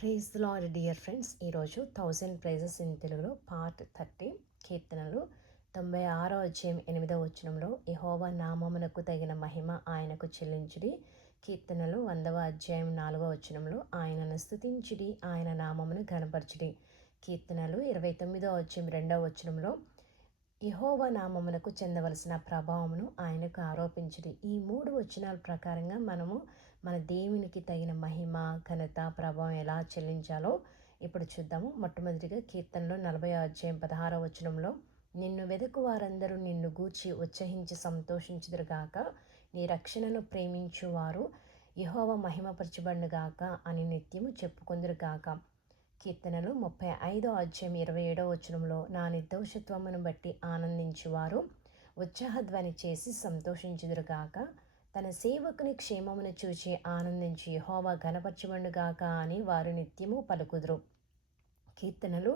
Praise the lord dear friends. ఈరోజు 1000 prices in తెలుగులో part 30 కీర్తనలు 96వ అధ్యాయం 8వ వచనంలో యెహోవా నామమునకు తగిన మహిమ ఆయనకు చెల్లించుడి. కీర్తనలు 100వ అధ్యాయం 4వ వచనంలో ఆయనను స్తుతించుడి, ఆయన నామమును ఘనపరచుడి. కీర్తనలు 29వ అధ్యాయం 2వ వచనంలో యెహోవా నామమునకు చెందవలసిన ప్రభావమును ఆయనకు ఆరోపించుడి. ఈ 3 వచనాల ప్రకారంగా మనము మన దేవునికి తగిన మహిమ, ఘనత, ప్రభావం ఎలా చెల్లించాలో ఇప్పుడు చూద్దాము. మొట్టమొదటిగా కీర్తనలో 40వ అధ్యాయం 16వ వచనంలో నిన్ను వెదకు వారందరూ నిన్ను గూర్చి ఉత్సహించి సంతోషించుదురుగాక, నీ రక్షణను ప్రేమించువారు యెహోవా మహిమపరచబడునుగాక అని నిత్యము చెప్పుకొందురుగాక. కీర్తనలు 35వ అధ్యాయం 27వ వచనంలో నా నిర్దోషత్వమును బట్టి ఆనందించువారు ఉత్సాహధ్వని చేసి సంతోషించుదురుగాక, తన సేవకుని క్షేమమును చూచి ఆనందించి యెహోవా ఘనపరచబడునుగాక అని వారు నిత్యము పలుకుదురు. కీర్తనలు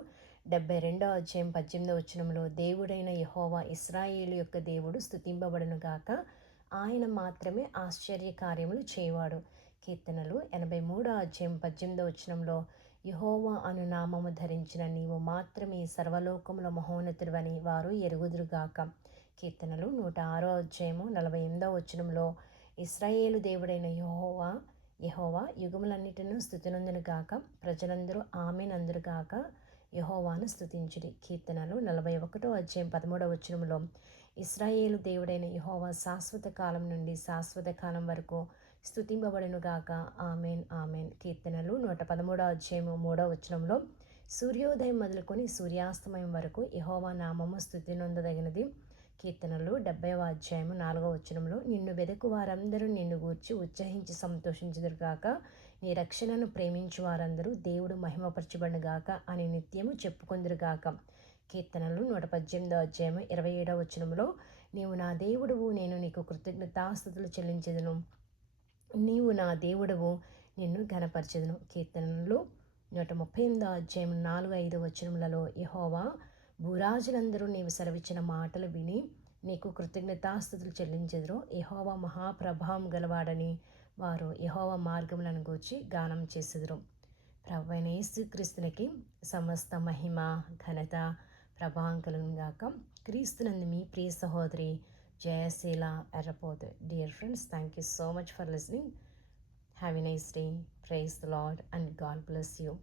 72వ అధ్యాయం 18వ వచనంలో దేవుడైన యెహోవా ఇశ్రాయేలు యొక్క దేవుడు స్తుతింపబడునుగాక, ఆయన మాత్రమే ఆశ్చర్య కార్యములు చేయవాడు. కీర్తనలు 83వ అధ్యాయం 18వ వచనంలో యెహోవా అను నామము ధరించిన నీవు మాత్రమే సర్వలోకముల మహోన్నతుడవని వారు ఎరుగుదురుగాక. కీర్తనలు 106వ అధ్యాయము 48వ వచనంలో ఇశ్రాయేలు దేవుడైన యెహోవా యుగములన్నిటిను స్తుతినందునుగాక, ప్రజలందరూ ఆమేన్ అందురుగాక, యెహోవాను స్తుతించుడి. కీర్తనలు 41వ అధ్యాయం 13వ వచనంలో ఇశ్రాయేలు దేవుడైన యెహోవా శాశ్వత కాలం నుండి శాశ్వత కాలం వరకు స్తుతింపబడునుగాక, ఆమేన్ ఆమేన్. కీర్తనలు 113వ అధ్యాయము 3వ వచనంలో సూర్యోదయం మొదలుకొని సూర్యాస్తమయం వరకు యెహోవా నామము స్తుతినొందదగినది. కీర్తనలు 70వ అధ్యాయము 4వ వచనంలో నిన్ను వెదకు వారందరూ నిన్ను గూర్చి ఉత్సహించి సంతోషించుదురుగాక, నీ రక్షణను ప్రేమించు వారందరూ దేవుడు మహిమపరచబడునుగాక అని నిత్యము చెప్పుకొందురుగాక. కీర్తనలు 118వ అధ్యాయము 27వ వచనంలో నీవు నా దేవుడువు, నేను నీకు కృతజ్ఞతాస్తుతులు చెల్లించెదను, నీవు నా దేవుడవు, నిన్ను ఘనపరచెదను. కీర్తనలు 138వ అధ్యాయం 4-5 వచనములలో యెహోవా భూరాజులందరూ నీవు సెలవిచ్చిన మాటలు విని నీకు కృతజ్ఞతాస్తుతులు చెల్లించెదరు. యెహోవా మహాప్రభావం గలవాడని వారు యెహోవా మార్గములను గూర్చి గానం చేసెదరు. ప్రభువైన యేసుక్రీస్తునికి సమస్త మహిమ, ఘనత, ప్రభావం కలుగునుగాక. క్రీస్తునందు మీ ప్రియ సహోదరి Jayasheela Errapothu. Dear friends, thank you so much for listening. Have a nice day. Praise the Lord and God bless you.